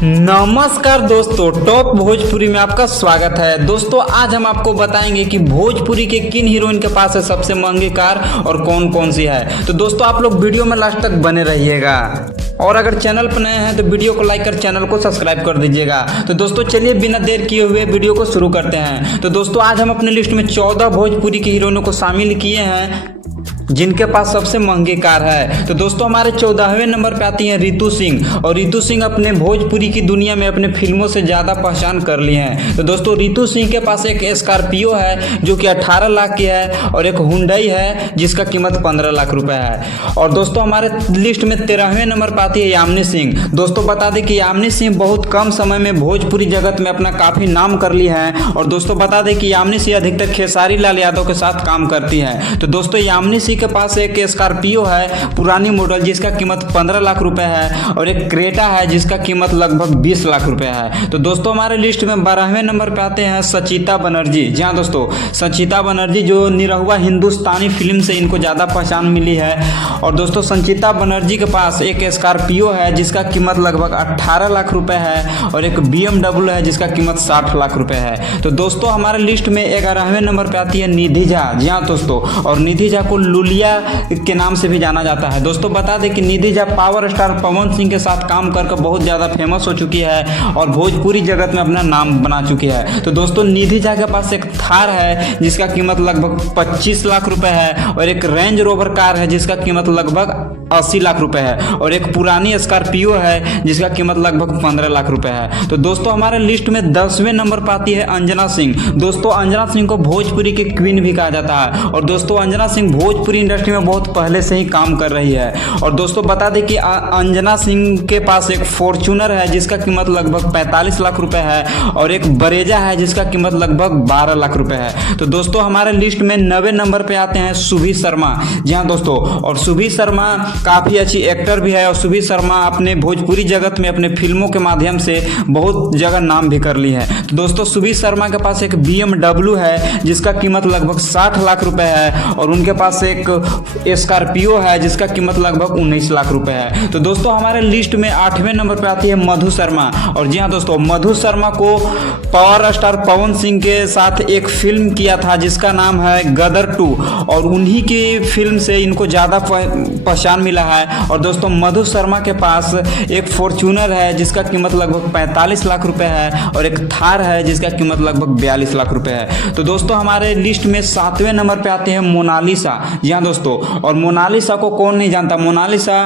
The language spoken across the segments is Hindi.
नमस्कार दोस्तों, टॉप भोजपुरी में आपका स्वागत है। दोस्तों आज हम आपको बताएंगे कि भोजपुरी के किन हीरोइन के पास है सबसे महंगी कार और कौन कौन सी है। तो दोस्तों आप लोग वीडियो में लास्ट तक बने रहिएगा और अगर चैनल पर नए हैं तो वीडियो को लाइक कर चैनल को सब्सक्राइब कर दीजिएगा। तो दोस्तों चलिए बिना देर किए हुए वीडियो को शुरू करते हैं। तो दोस्तों आज हम अपनी लिस्ट में 14 भोजपुरी की हीरोइनों को शामिल किए हैं जिनके पास सबसे महंगी कार है। तो दोस्तों हमारे 14वें नंबर पे आती हैं रितु सिंह। और रितु सिंह अपने भोजपुरी की दुनिया में अपने फिल्मों से ज़्यादा पहचान कर ली हैं। तो दोस्तों रितु सिंह के पास एक स्कॉर्पियो है जो कि 18 लाख की है और एक हुंडई है जिसका कीमत 15 लाख रुपए है। और दोस्तों हमारे लिस्ट में 13वें नंबर पर आती है यामिनी सिंह। दोस्तों बता दें कि यामिनी सिंह बहुत कम समय में भोजपुरी जगत में अपना काफ़ी नाम कर ली है। और दोस्तों बता दें कि यामिनी सिंह अधिकतर खेसारी लाल यादव के साथ काम करती है। तो दोस्तों यामिनी सिंह के पास एक स्कॉर्पियो है पुरानी मॉडल जिसका कीमत 15 लाख रुपए है और एक क्रेटा है जिसका कीमत लगभग 20 लाख रुपए है। तो दोस्तों हमारे लिस्ट में 12वें नंबर पे आते हैं संचिता बनर्जी। जी हाँ दोस्तों, संचिता बनर्जी जो निरहुआ हिंदुस्तानी फिल्म से इनको ज़्यादा पहचान मिली है। और दोस्तों संचिता बनर्जी के पास एक स्कॉर्पियो है जिसका कीमत लगभग 18 लाख रुपए है और एक BMW है जिसका कीमत 60 लाख रुपए है। तो दोस्तों हमारे लिस्ट में 11वें नंबर पे आती है निधि झा। जी हाँ दोस्तों, और निधि झा को लुलिया के नाम से भी जाना जाता है। दोस्तों बता दें कि निधि झा पावर स्टार पवन सिंह के साथ काम करके बहुत ज़्यादा फेमस हो चुकी है और भोजपुरी जगत में अपना नाम बना चुकी है। तो दोस्तों निधि झा के पास एक थार है जिसका कीमत लगभग 25 लाख रुपए है और एक रेंज रोवर कार है जिसका कीमत लगभग 80 लाख रुपए है और एक पुरानी स्कॉर्पियो है जिसका कीमत लगभग 15 लाख रुपए है। तो दोस्तों हमारे लिस्ट में 10वें नंबर पर आती है अंजना सिंह। दोस्तों अंजना सिंह को भोजपुरी की क्वीन भी कहा जाता है और दोस्तों अंजना सिंह भोजपुरी इंडस्ट्री में बहुत पहले से ही काम कर रही है। और दोस्तों बता दें कि अंजना सिंह के पास एक फॉर्च्यूनर है जिसका कीमत लगभग 45 लाख रुपए है और एक बरेजा है जिसका कीमत लगभग 12 लाख रुपए है। तो दोस्तों हमारे लिस्ट में 9वें नंबर पे आते हैं सुभी शर्मा। जी हाँ दोस्तों, और सुभी शर्मा काफ़ी अच्छी एक्टर भी है और सुभी शर्मा अपने भोजपुरी जगत में अपने फिल्मों के माध्यम से बहुत जगह नाम भी कर ली है। तो दोस्तों सुभी शर्मा के पास एक BMW है जिसका कीमत लगभग 60 लाख रुपए है और उनके पास एक स्कॉर्पियो है जिसका कीमत लगभग 19 लाख रुपए है। तो दोस्तों हमारे लिस्ट में 8वें नंबर पे आती है मधु शर्मा। और जी हाँ दोस्तों, मधु शर्मा को पावर स्टार पवन सिंह के साथ एक फिल्म किया था जिसका नाम है गदर 2 और उन्हीं की फिल्म से इनको ज़्यादा पहचान मिला है। और दोस्तों मधु शर्मा के पास एक फॉर्च्यूनर है जिसका कीमत लगभग 45 लाख रुपए है और एक थार है जिसका कीमत लगभग 42 लाख रुपए है। तो दोस्तों हमारे लिस्ट में 7वें नंबर पे आते हैं मोनालिसा। जी हाँ दोस्तों, और मोनालिसा को कौन नहीं जानता, मोनालिसा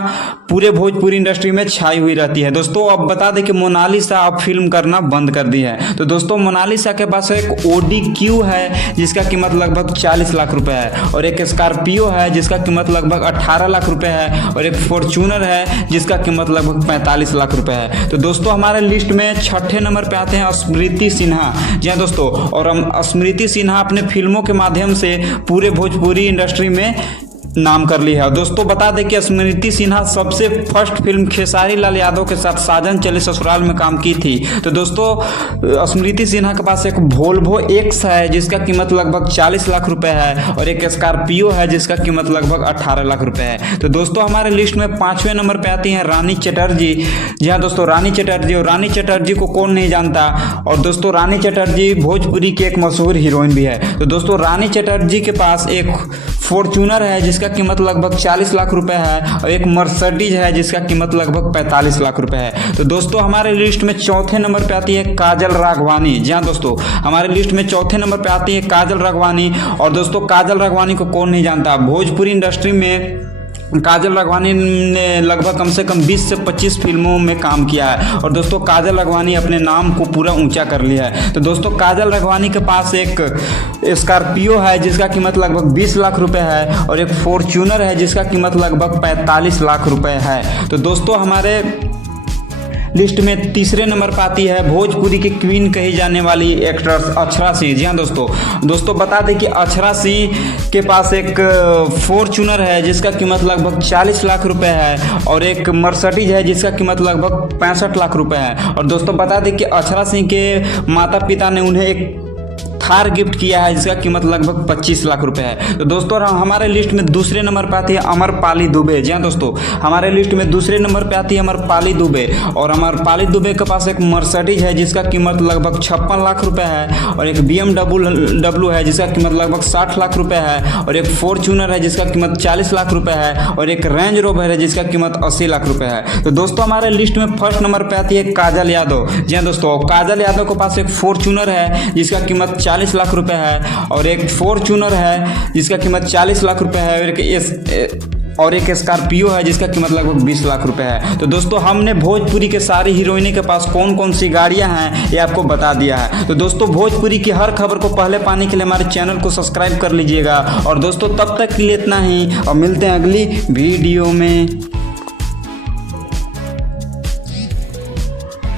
पूरे भोजपुरी इंडस्ट्री में छाई हुई रहती है। दोस्तों अब बता दें कि मोनालिसा अब फिल्म करना बंद कर दी है। तो दोस्तों मोनालिसा के पास एक Audi Q है जिसका कीमत लगभग 40 लाख रुपए है और एक स्कॉर्पियो है जिसका कीमत लगभग 18 लाख रुपए है और एक फॉर्च्यूनर है जिसका कीमत लगभग 45 लाख रुपए है। तो दोस्तों हमारे लिस्ट में 6ठे नंबर पे आते हैं स्मृति सिन्हा। जी हाँ दोस्तों, और हम स्मृति सिन्हा अपने फिल्मों के माध्यम से पूरे भोजपुरी इंडस्ट्री में नाम कर ली है। दोस्तों बता दें कि स्मृति सिन्हा सबसे फर्स्ट फिल्म खेसारी लाल यादव के साथ साजन चले ससुराल में काम की थी। तो दोस्तों स्मृति सिन्हा के पास एक वोल्वो एक्स है जिसका कीमत लगभग 40 लाख रुपए है और एक स्कॉर्पियो है जिसका कीमत लगभग 18 लाख रुपए है। तो दोस्तों हमारे लिस्ट में 5वें नंबर पे आती हैं रानी चटर्जी। जी हाँ दोस्तों, रानी चटर्जी, और रानी चटर्जी को कौन नहीं जानता। और दोस्तों रानी चटर्जी भोजपुरी की एक मशहूर हीरोइन भी है। तो दोस्तों रानी चटर्जी के पास एक फॉर्च्यूनर है जिसका कीमत लगभग 40 लाख रुपए है और एक मर्सिडीज है जिसका कीमत लगभग 45 लाख रुपए है। तो दोस्तों हमारे लिस्ट में 4थे नंबर पे आती है काजल राघवानी। जी हाँ दोस्तों, हमारे लिस्ट में 4थे नंबर पे आती है काजल राघवानी। और दोस्तों काजल राघवानी को कौन नहीं जानता, भोजपुरी इंडस्ट्री में काजल राघवानी ने लगभग कम से कम 20 से 25 फिल्मों में काम किया है और दोस्तों काजल राघवानी अपने नाम को पूरा ऊंचा कर लिया है। तो दोस्तों काजल राघवानी के पास एक स्कॉर्पियो है जिसका कीमत लगभग 20 लाख रुपए है और एक फॉर्च्यूनर है जिसका कीमत लगभग 45 लाख रुपए है। तो दोस्तों हमारे लिस्ट में तीसरे नंबर पर आती है भोजपुरी की क्वीन कही जाने वाली एक्ट्रेस अक्षरा सिंह। जी हाँ दोस्तों बता दें कि अक्षरा सिंह के पास एक फॉर्च्यूनर है जिसका कीमत लगभग 40 लाख रुपए है और एक मर्सिडीज है जिसका कीमत लगभग 65 लाख रुपए है। और दोस्तों बता दें कि अक्षरा सिंह के माता पिता ने उन्हें एक थार गिफ्ट किया है जिसका कीमत लगभग 25 लाख रुपए है। तो दोस्तों हमारे लिस्ट में दूसरे नंबर पर आती है अमरपाली दुबे। जी हाँ दोस्तों, हमारे लिस्ट में दूसरे नंबर पर आती है अमरपाली दुबे, और अमरपाली दुबे के पास एक मर्सिडीज है जिसका कीमत लगभग 56 लाख रुपए है, और एक BMW है जिसका कीमत लगभग 60 लाख रुपए है, और एक फॉर्च्यूनर है जिसका कीमत 40 लाख रुपए है, और एक रेंज रोवर है जिसका कीमत 80 लाख रुपए है। तो दोस्तों हमारे लिस्ट में फर्स्ट नंबर पे आती है काजल यादव। जी हाँ दोस्तों, काजल यादव के पास एक फॉर्च्यूनर है जिसका कीमत 40 लाख रुपए है, और एक फॉर्च्यूनर है जिसका कीमत 40 लाख रुपए है, और एक स्कॉर्पियो है जिसका कीमत लगभग 20 लाख रुपए है। तो दोस्तों हमने भोजपुरी के सारी हीरोइनों के पास कौन कौन सी गाड़ियां हैं ये आपको बता दिया है। तो दोस्तों भोजपुरी की हर खबर को पहले पाने के लिए हमारे चैनल को सब्सक्राइब कर लीजिएगा। और दोस्तों तब तक के लिए इतना ही, और मिलते हैं अगली वीडियो में।